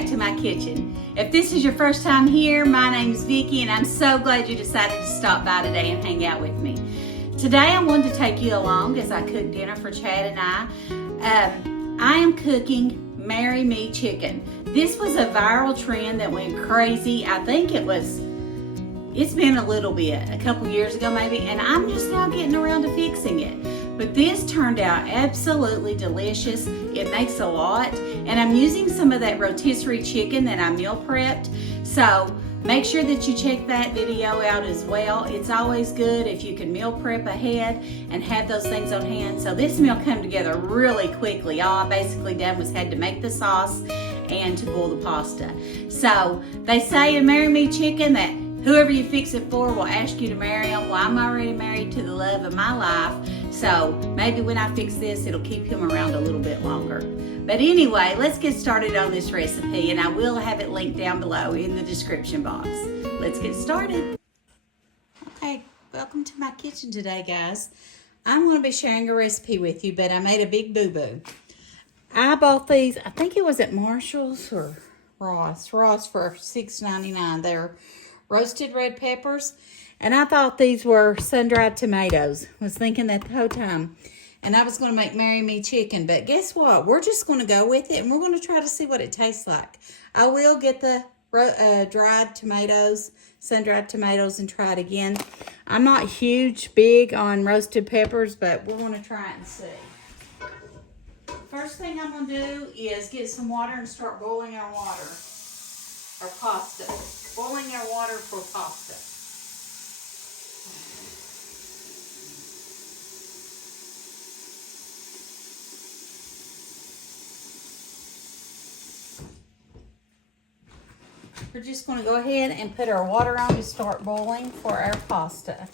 back to my kitchen. If this is your first time here, my name is Vickie and I'm so glad you decided to stop by today and hang out with me. Today I wanted to take you along as I cook dinner for Chad and I am cooking Marry Me chicken. This was a viral trend that went crazy. I think it's been a little bit, a couple years ago maybe, and I'm just now getting around to fixing it. But this turned out absolutely delicious. It makes a lot, and I'm using some of that rotisserie chicken that I meal prepped. So make sure that you check that video out as well. It's always good if you can meal prep ahead and have those things on hand. So this meal came together really quickly. All I basically done was had to make the sauce and to boil the pasta. So they say in Marry Me chicken that whoever you fix it for will ask you to marry them. Well, I'm already married to the love of my life, so maybe when I fix this, it'll keep him around a little bit longer. But anyway, let's get started on this recipe, and I will have it linked down below in the description box. Let's get started. Okay, welcome to my kitchen today, guys. I'm going to be sharing a recipe with you, but I made a big boo-boo. I bought these, I think it was at Marshall's or Ross for $6.99. They're roasted red peppers, and I thought these were sun-dried tomatoes. Was thinking that the whole time, and I was going to make Marry Me chicken, but guess what? We're just going to go with it, and we're going to try to see what it tastes like. I will get the dried tomatoes, sun-dried tomatoes, and try it again. I'm not big on roasted peppers, but we're going to try it and see. First thing I'm going to do is get some water and start boiling our water, or pasta. Boiling our water for pasta. We're just going to go ahead and put our water on to start boiling for our pasta.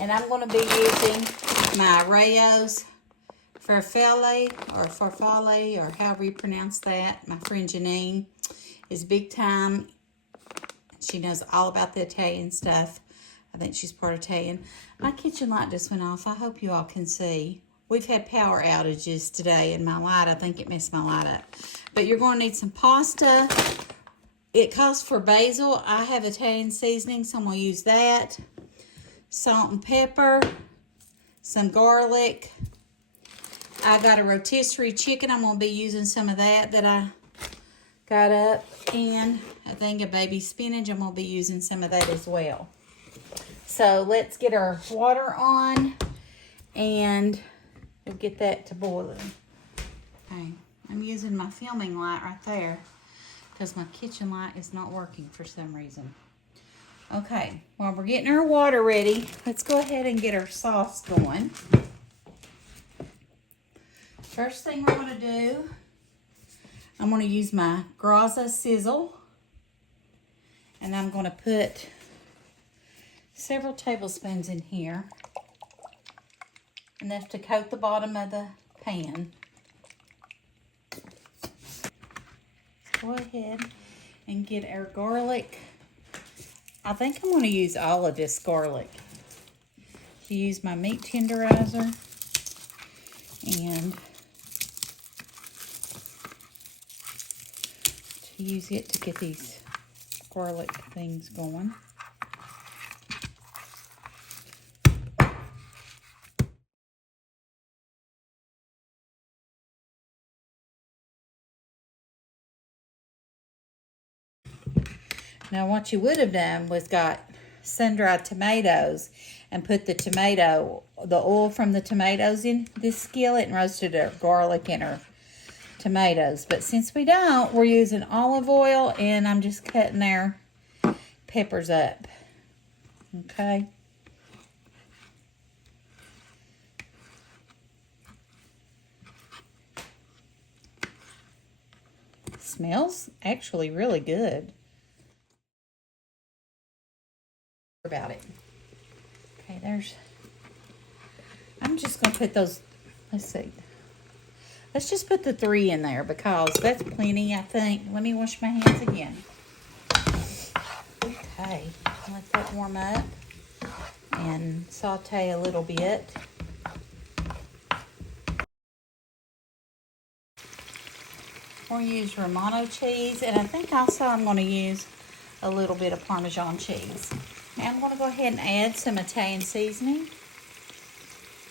And I'm going to be using my Rayo's farfalle or however you pronounce that. My friend Janine is big time. She knows all about the Italian stuff. I think she's part Italian. My kitchen light just went off. I hope you all can see. We've had power outages today, and my light, I think it messed my light up. But you're going to need some pasta. It calls for basil. I have Italian seasoning, so I'm going to use that. Salt and pepper. Some garlic. I got a rotisserie chicken. I'm going to be using some of that I got up, and a thing of baby spinach. I'm going to be using some of that as well. So let's get our water on, and we'll get that to boiling. Okay, I'm using my filming light right there because my kitchen light is not working for some reason. Okay, while we're getting our water ready, let's go ahead and get our sauce going. First thing we're going to do, I'm going to use my Graza Sizzle, and I'm going to put several tablespoons in here, enough to coat the bottom of the pan. Go ahead and get our garlic. I think I'm going to use all of this garlic. To use my meat tenderizer, and use it to get these garlic things going. Now what you would have done was got sun-dried tomatoes and put the oil from the tomatoes in this skillet and roasted our garlic and our tomatoes. But since we don't, we're using olive oil, and I'm just cutting our peppers up. Okay. Smells actually really good. About it. Okay, I'm just going to put those, let's see. Let's just put the 3 in there because that's plenty, I think. Let me wash my hands again. Okay, let that warm up and saute a little bit. We're going to use Romano cheese, and I think also I'm going to use a little bit of Parmesan cheese. Now I'm going to go ahead and add some Italian seasoning,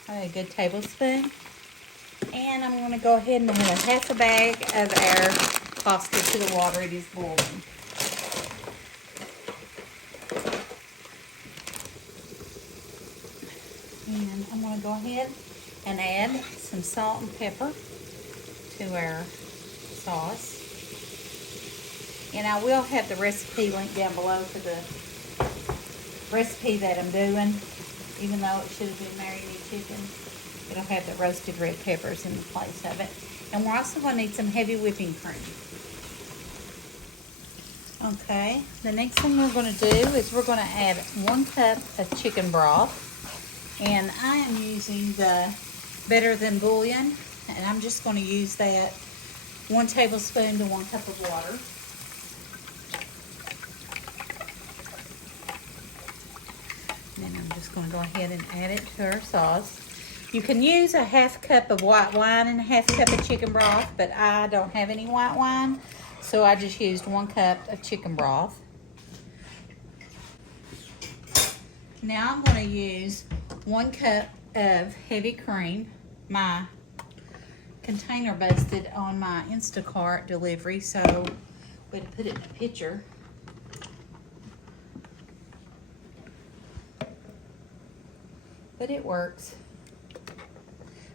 a good tablespoon. And I'm going to go ahead and add a half a bag of our pasta to the water it is boiling. And I'm going to go ahead and add some salt and pepper to our sauce. And I will have the recipe linked down below for the recipe that I'm doing. Even though it should have been marinated chicken, it'll have the roasted red peppers in the place of it. And we're also going to need some heavy whipping cream. Okay, the next thing we're going to do is we're going to add 1 cup of chicken broth. And I am using the Better Than Bouillon, and I'm just going to use that 1 tablespoon to 1 cup of water. And then I'm just going to go ahead and add it to our sauce. You can use a half cup of white wine and a half cup of chicken broth, but I don't have any white wine, so I just used 1 cup of chicken broth. Now I'm going to use 1 cup of heavy cream. My container busted on my Instacart delivery, so we had to put it in a pitcher. But it works.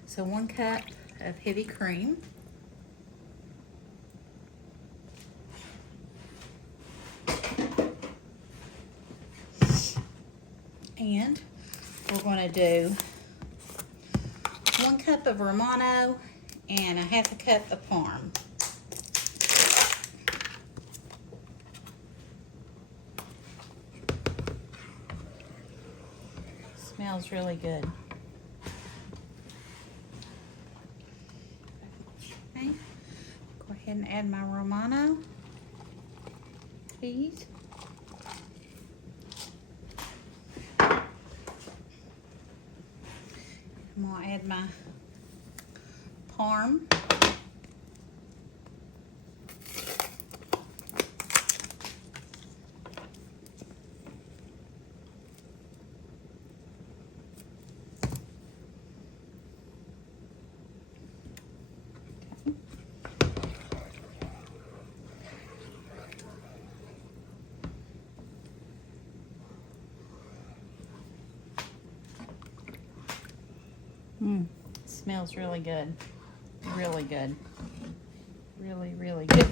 So 1 cup of heavy cream. And we're going to do 1 cup of Romano and a half a cup of Parm. Smells really good. Okay, go ahead and add my Romano cheese. I'm going to add my Parm. Smells really good. Really good. Really, really good.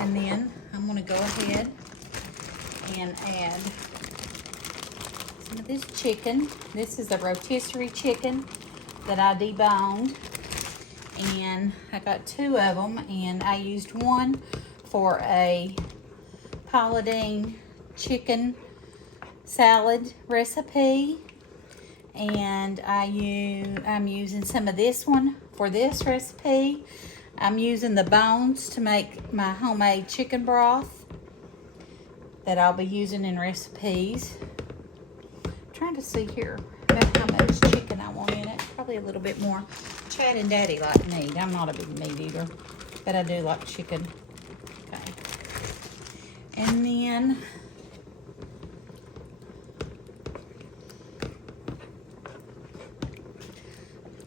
And then I'm going to go ahead and add some of this chicken. This is a rotisserie chicken that I deboned, and I got 2 of them, and I used 1 for a Pauladine chicken salad recipe, and I'm using some of this one for this recipe. I'm using the bones to make my homemade chicken broth that I'll be using in recipes. Trying to see here about how much chicken I want in it. Probably a little bit more. Chad and Daddy like meat. I'm not a big meat eater, but I do like chicken. Okay. And then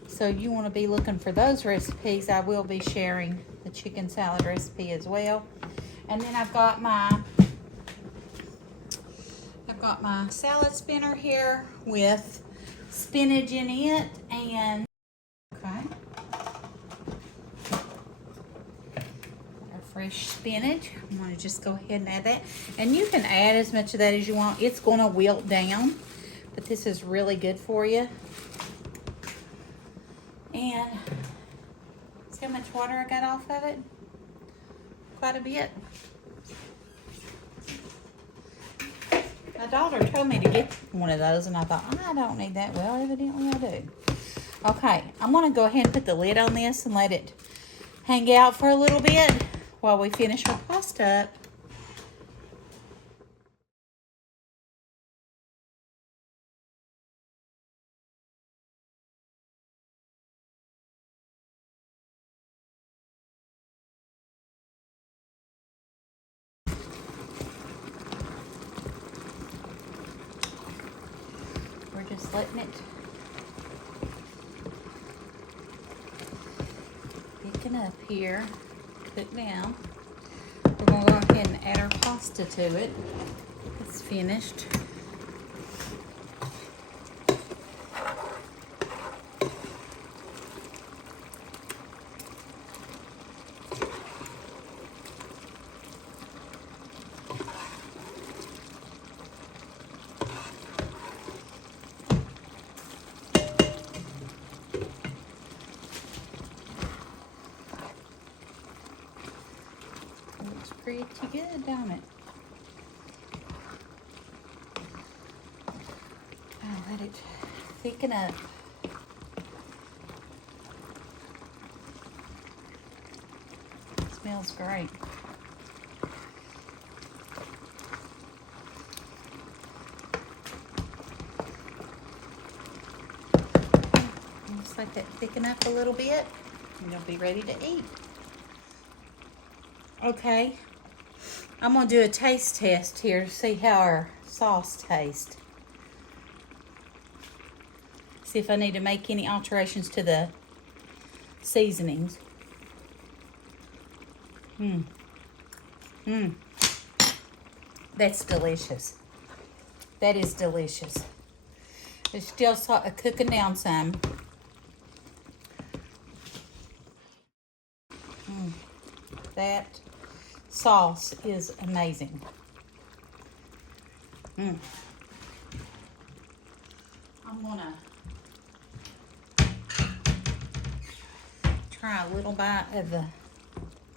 so you want to be looking for those recipes. I will be sharing the chicken salad recipe as well. And then I've got my salad spinner here with spinach in it, and okay, our fresh spinach. I'm going to just go ahead and add that, and you can add as much of that as you want. It's going to wilt down, but this is really good for you. And see how much water I got off of it? Quite a bit. My daughter told me to get one of those, and I thought, I don't need that. Well, evidently I do. Okay, I'm going to go ahead and put the lid on this and let it hang out for a little bit while we finish our pasta up. We're just letting it thicken up here, cook down. We're going to go ahead and add our pasta to it. It's finished. Looks pretty good, don't it? I'll let it thicken up. Smells great. Just let that thicken up a little bit, and you'll be ready to eat. Okay, I'm gonna do a taste test here to see how our sauce tastes. See if I need to make any alterations to the seasonings. That's delicious. That is delicious. It's still cooking down some. That sauce is amazing. I'm gonna try a little bite of the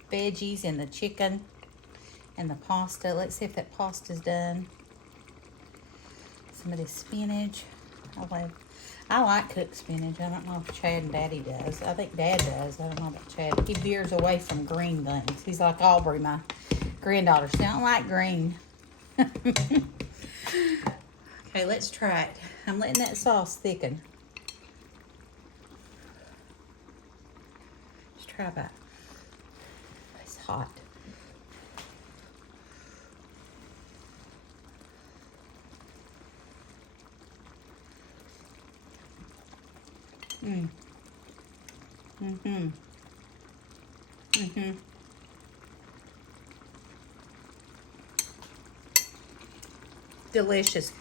veggies and the chicken and the pasta. Let's see if that pasta's done. Some of this spinach. I like cooked spinach. I don't know if Chad and Daddy does. I think Dad does. I don't know about Chad. He veers away from green things. He's like Aubrey, my granddaughter. She don't like green. Okay, let's try it. I'm letting that sauce thicken. Let's try that. It's hot. Delicious.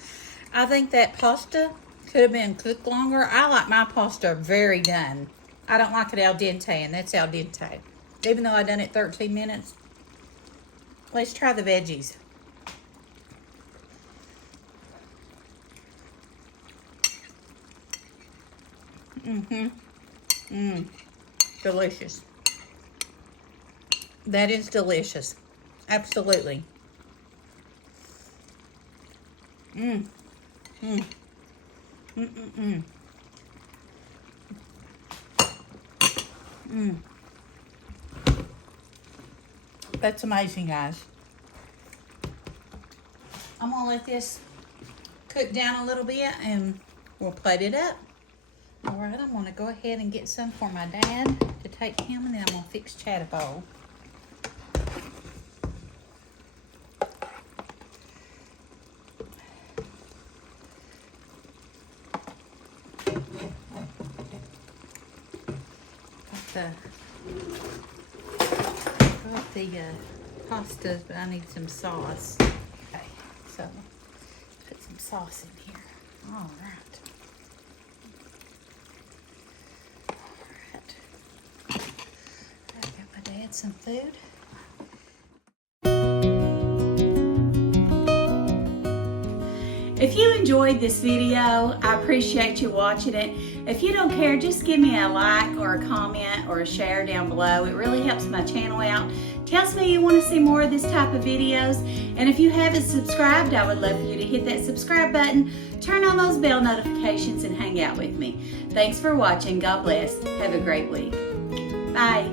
I think that pasta could have been cooked longer. I like my pasta very done. I don't like it al dente, and that's al dente. Even though I done it 13 minutes. Let's try the veggies. Delicious. That is delicious. Absolutely. That's amazing, guys. I'm gonna let this cook down a little bit and we'll plate it up. All right, I'm gonna go ahead and get some for my dad to take him, and then I'm gonna fix Chad a bowl. Got the pastas, but I need some sauce. Okay, so put some sauce in here. All right. Some food. If you enjoyed this video, I appreciate you watching it. If you don't care, just give me a like or a comment or a share down below. It really helps my channel out. Tells me you want to see more of this type of videos. And if you haven't subscribed, I would love for you to hit that subscribe button, turn on those bell notifications, and hang out with me. Thanks for watching. God bless. Have a great week. Bye.